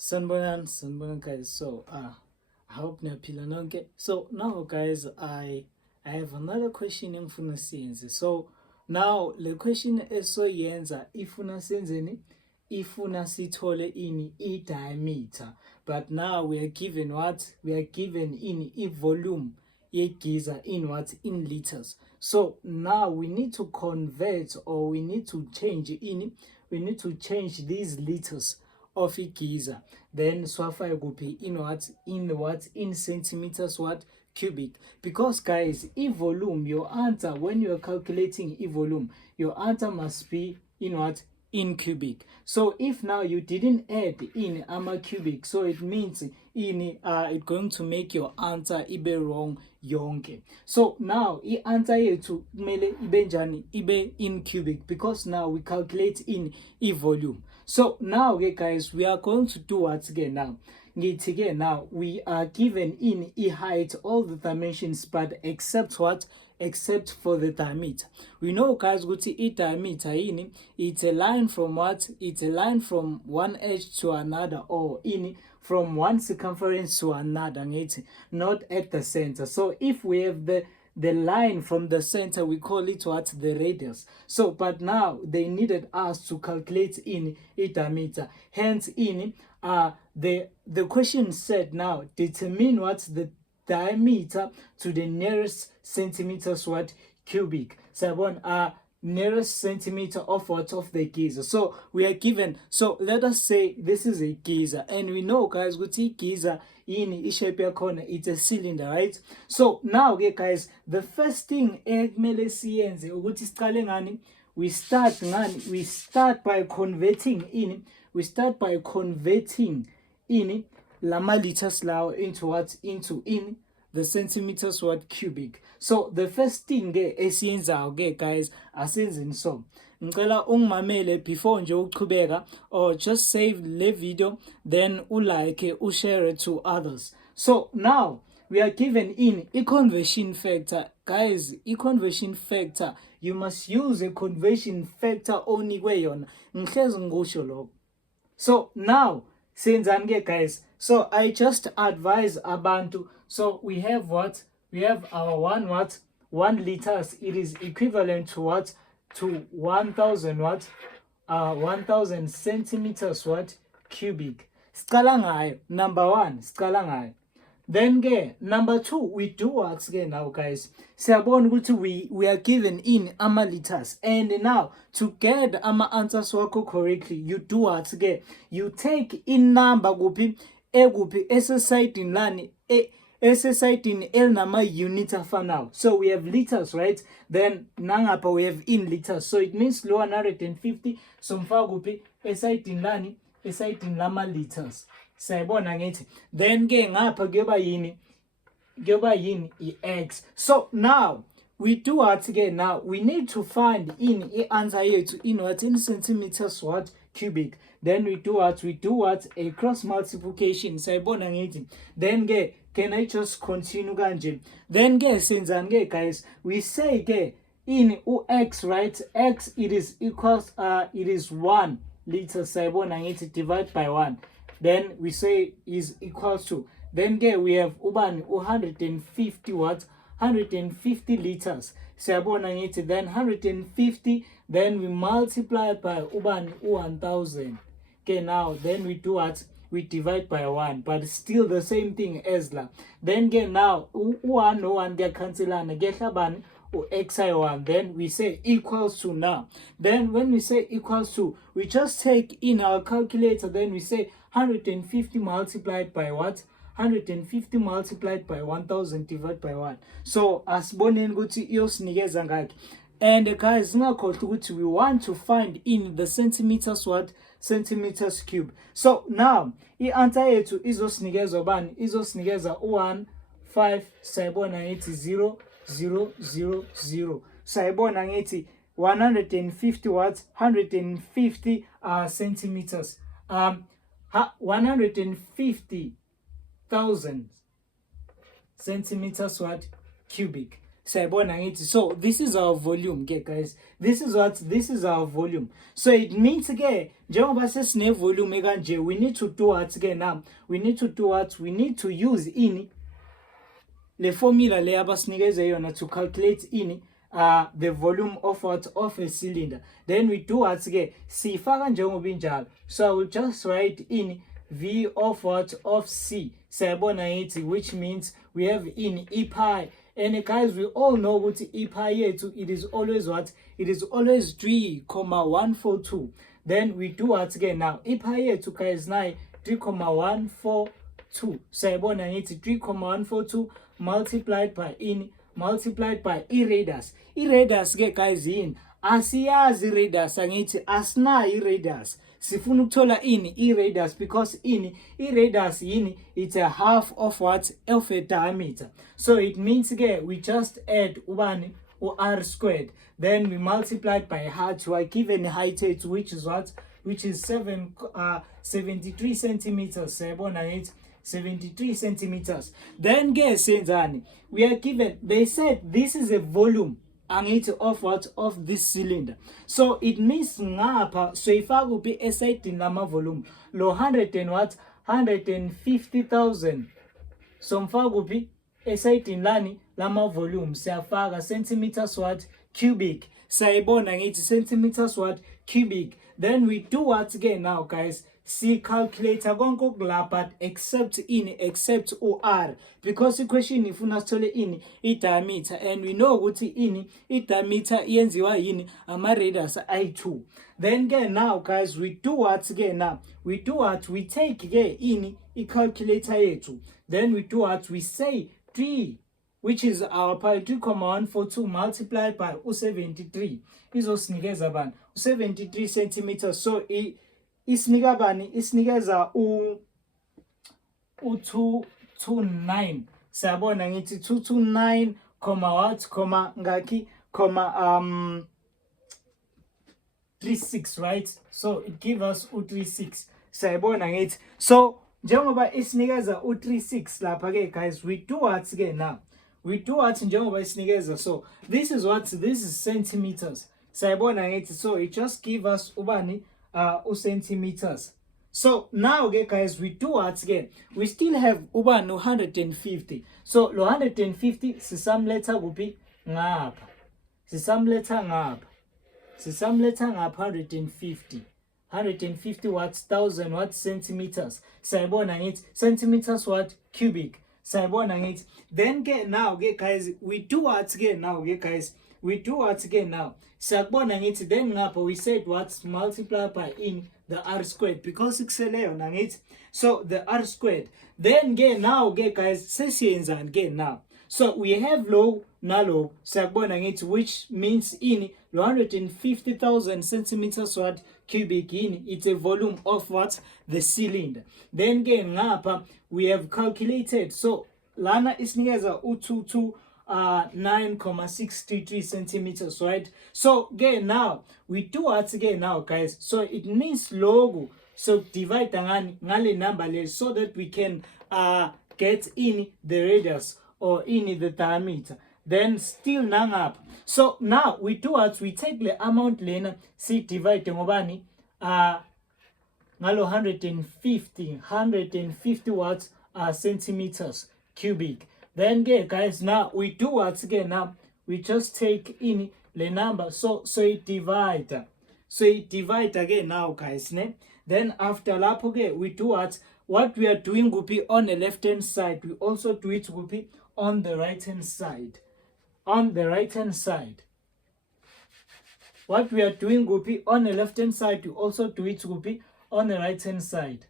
Sanbonan guys. So I hope naphila nonke. So now guys, I have another question engifuna siyenze. So now the question esoyenza ifuna senzeni ifuna sithole ini I-diameter, but now we are given what? We are given in volume yegiza in what? In liters. So now we need to convert, or we need to change these liters of igiza, then swafaya kuphi in centimeters cubic, because guys volume, your answer when you are calculating volume, your answer must be in cubic. So if now you didn't add in cubic, so it means it's going to make your answer ibe wrong yonke. So now answer yethu kumele ibe njani? Ibe in cubic, because now we calculate in volume. So now, okay guys, we are going to do what again now? Now we are given in height all the dimensions, but except what? Except for the diameter. We know guys, diameter it's a line from what? It's a line from one edge to another, or from one circumference to another, not at the center. So if we have the line from the center, we call it what? The radius. So but now they needed us to calculate in a diameter, hence the question said now determine what's the diameter to the nearest centimeters cubic. So nearest centimeter of what? Of the giza. So we are given, so let us say this is a giza, and we know guys ukuthi giza in shape corner, it's a cylinder, right? So now, okay guys, the first thing ekumele siyenze ukuthi siqale ngani? We start by converting in lama liters lawo into what? Into in the centimeters cubic. So the first thing esiyenzayo guys, asenzeni so. Ngicela ungimamele before nje uqhubeka, or just save le video, then ulike ushare it to others. So now we are given in a conversion factor. Guys, a conversion factor, you must use a conversion factor only way on. So now, senzani guys, so I just advise abantu. So we have what? We have our 1 liters. It is equivalent to what? To 1000 what? 1000 centimeters cubic. Scala ngayo. Number 1, scala ngayo. Then number 2, we do what again now guys? Siyabona ukuthi we are given in liters, and now to get answers wako correctly, you do what again? You take in number kuphi esesayidini lani esesayidini elinama units afanayo. So we have liters, right? Then nangapha we have in liters, so it means lo 150 somfaka kuphi esayidini lani? Esayidini lama liters. Sayibona ngithi, then ngapha kuyoba yini i-x. So now we do what again? Now we need to find in answer yethu in what? In centimeters cubic. Then we do what? A cross multiplication. Sayibona ngithi, then can I just continue kanje? Then senzani guys? We say in x, right? X, it is equals it is 1 liter. Sayibona ngithi, divide by 1. Then we say is equals to, then we have 150 what? 150 liters. Siyabona ngithi, then 150, then we multiply by 1000. Okay, now then we do what? We divide by 1, but still the same thing as la. Then now 1 no 1 cancelana, get labani xi1, then we say equals to. Now then when we say equals to, we just take in our calculator, then we say 150 multiplied by what? 150 multiplied by 1000 divided by 1. So asiboneni ukuthi iyosinikeza ngakhe. And guys, we want to find in the centimeters centimeters cube. So now i-answer yethu izosinikeza bani? Izosinikeza 1 5 sayibona ngithi 0 0 0 0. Sayibona ngithi 150 what? 150 centimeters. 150,000 centimeters cubic. sayibona ngithi. So this is our volume ke guys, this is our volume. So it means ke njengoba sesine volume kanje, we need to do what ke now, we need to use ini le formula le abasinikeze yona to calculate ini the volume of a cylinder. Then we do what ke sifaka njengoba injalo. So I will just write in V of C, sayabona ngithi, which means we have in E pi. And guys, we all know what E pi yethu, it is always what? It is always 3,142. Then we do what again now? E pi yethu guys now 3,142. Sayabona ngithi 3,142 multiplied by E radius. E radius ke guys yini? Asiyazi radius angithi, asina I radius. Sifuna ukuthola ini E radius, because ini E radius yini, it's a half of what? Of a diameter. So it means again we just add ubani or R squared, then we multiply it by height. We are given height, which is what? Which is 73 centimeters. 73 centimeters. Then guess we are given, they said this is a volume of what? Of this cylinder. So it means ngapha so if I will be aside in lama volume lo 150,000. So mfaka kuphi aside in lani lama volume siyafaka centimeters what? Cubic. Sayibona ngithi centimeters what? Cubic. Then we do what again now guys? See calculator konke okulapha except OR, because the question ifuna sithole ini I diameter, and we know ukuthi ini I diameter yenziwa yini ama radius I2. Then again now guys, we do what again now? We do what? We take again ini I calculator yethu, then we do what? We say 3, which is our pi 3,142 multiplied by 73 izosinikeza bani 73 centimeters. So isinika bani? Isinikeza u229. Sayabona ngithi 229, ngaki, 36, right? So it gives us u36. Sayabona ngithi. So njengoba isinikeza u36 lapha ke guys, we do what again now? We do what njengoba isinikeza. So this is what? This is centimeters. Sayabona ngithi. So it just gives us ubani centimeters. So now okay guys, we do what again? We still have ubani 150. So lo 150 sisamletha kuphi? Ngapha. Sisamletha ngapha 150. 150 watts, 1000 what? Centimeters. Sayibona ngithi centimeters what? Cubic. Sayibona ngithi. Then get now okay guys, we do what again now okay guys? We do what again now? Sayabona ngithi, then ngapha we said what? Multiply by in the R squared, because ikuseleyo nangithi. So the R squared. Then again now okay guys, sesiyenzani again now? So we have low nalo sayabona ngithi, which means in 150,000 centimeters what? Cubic in, it's a volume of what? The cylinder. Then again ngapha we have calculated, so lana isinikeza u22 9,633 centimeters, right? So again now we do what again now guys? So it means logo, so divide ngale number le, so that we can get in the radius or in the diameter. Then still nangapha. So now we do what? We take the amount lena, see divide ngobani ngalo 150 watts centimeters cubic. Then again guys, now we do what again now? We just take in the number, so it divide. So it divide again now guys, ne? Then after lapho okay, we do what we are doing will be on the left hand side, we also do it will be on the right hand side. On the right hand side, what we are doing will be on the left hand side, we also do it will be on the right hand side.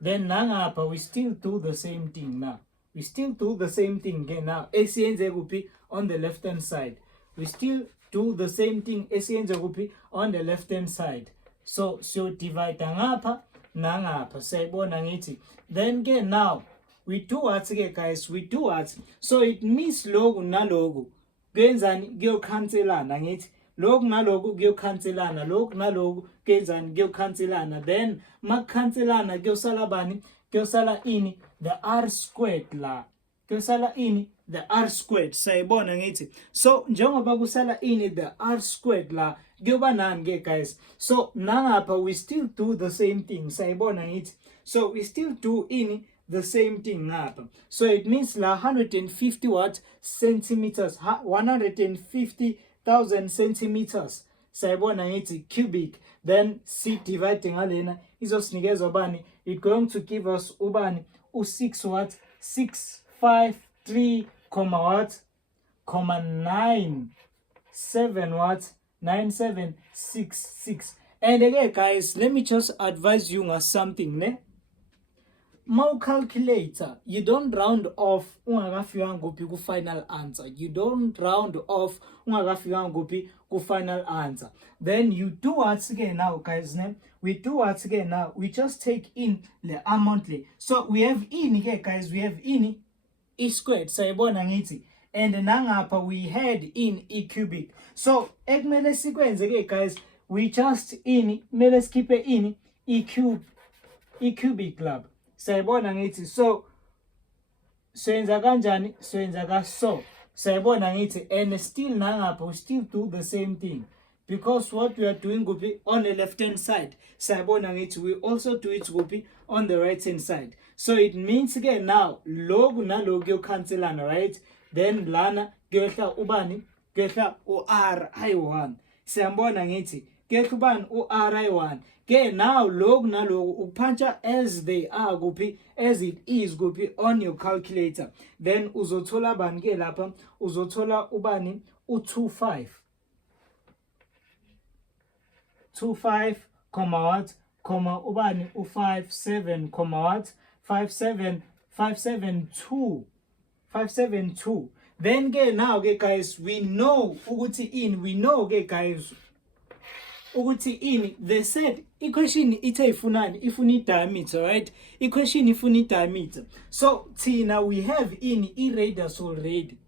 Then nangapha we still do the same thing now. We still do the same thing again now. ACNZ will be on the left hand side. We still do the same thing. ACNZ will be on the left hand side. So divide ngapha nangapha. Sayibona ngithi. Then again now we do what again guys? We do what? So it means logo nalogo kuyenzani kuyokhanselana ngithi. Loku naloku kuyokhanselana, loku naloku kuyenzani kuyokhanselana. Then makhanselana kuyosala bani? kuyosala ini the r squared la, kuyosala ini the r squared. Sayibona ngithi so njengoba kusala ini the r squared la kuyoba nani ke guys? So nangapha we still do the same thing. Sayibona ngithi so we still do ini the same thing ngapha. So it means la 150 what centimeters, 150,000 centimeters. Sayibona ngithi cubic, then si divide ngalena izosinikeza ubani, it going to give us ubani u6 what 653 what 97 what 9766. And again guys, let me just advise you something ne. Mau calculator, you don't round off ungakafika nguphi ku final answer. You don't round off ungakafika nguphi ku final answer. Then you do what again now guys ne? We do what again now? We just take in the amount le. So we have in here guys, we have in e squared. Sayibona ngithi. And nangapha we had in e cubic. So ekumele sikwenze ke guys, we just in mele skiphe in e cubic club. Sayibona ngithi so senza kanjani, senza ka so. Sayibona ngithi and still nangapha we still do the same thing, because what we are doing kuphi on the left hand side. Sayibona ngithi we also do it kuphi on the right hand side. So it means again now loku naloku kuyokhanselana, right? Then lana kuyehla ubani, kuyehla u-r i1. Siyambona ngithi kuyehla ubani u-r i1. Okay, now log nalogu upancha as they are kuphi, as it is kuphi on your calculator. Then uzothola bani ke lapha, uzothola ubani u25 what comma ubani u57 what 572. Then ke now ke guys, we know ukuthi in, we know ke guys ukuthi in, they said equation ithe ifunani, ifuna diameter, right? Equation ifuna diameter. So thina we have in e-radius already.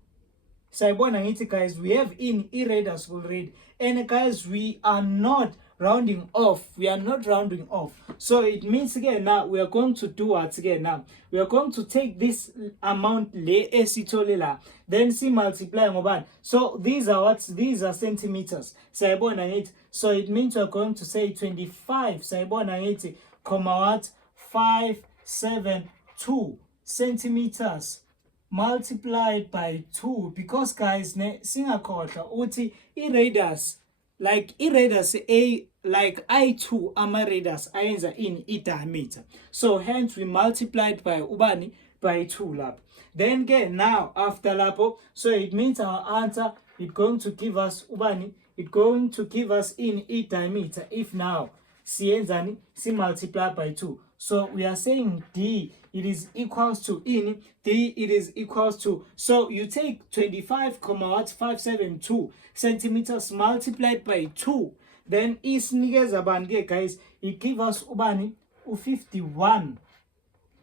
Sayibona ngithi guys, we have in e-radius already. And guys, we are not rounding off. We are not rounding off. So it means again now we are going to do what again now? We are going to take this amount le esitolela, then see multiply ngobani. So these are what? These are centimeters. Sayibona ngithi. So it means we are going to say 25. Sayibona ngithi comma what? 572 centimeters multiplied by 2, because guys ne singakhohlwa uthi i-radius, like i-radius a, like I2 ama-radius ayenza in i-diameter. So hence we multiplied by ubani, by 2 lapho. Then again now after lapho, so it means our answer is going to give us ubani, it's going to give us in i-diameter if now siyenzani, si multiply by 2. So we are saying D, it is equals to in, D, it is equals to, so you take 25, 572 centimeters multiplied by 2, then isinikeza bani ke guys, it gives us ubani u51,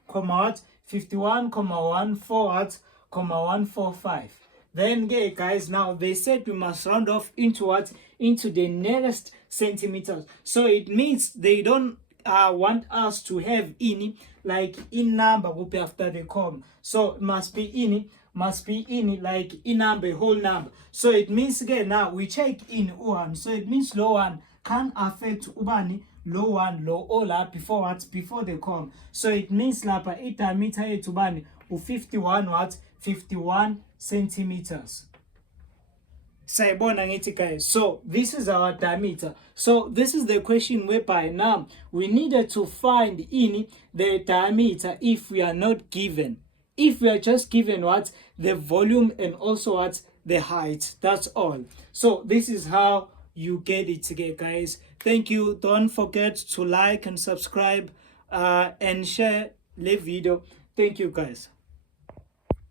51,145. Then guys, now they said we must round off into what? Into the nearest centimeters. So it means they don't want us to have in, like in number will be after the comma. So it must be in like in number, whole number. So it means again now we check in one. So it means low one can affect ubani, low one, low all up before what? Before the comma. So it means lapa diameter etubani u51 what? 51 centimeters. Sayibona ngithi guys, so this is our diameter. So this is the question whereby now we needed to find in the diameter if we are not given, if we are just given what? The volume and also what? The height. That's all. So this is how you get it together guys. Thank you. Don't forget to like and subscribe and share the video. Thank you guys.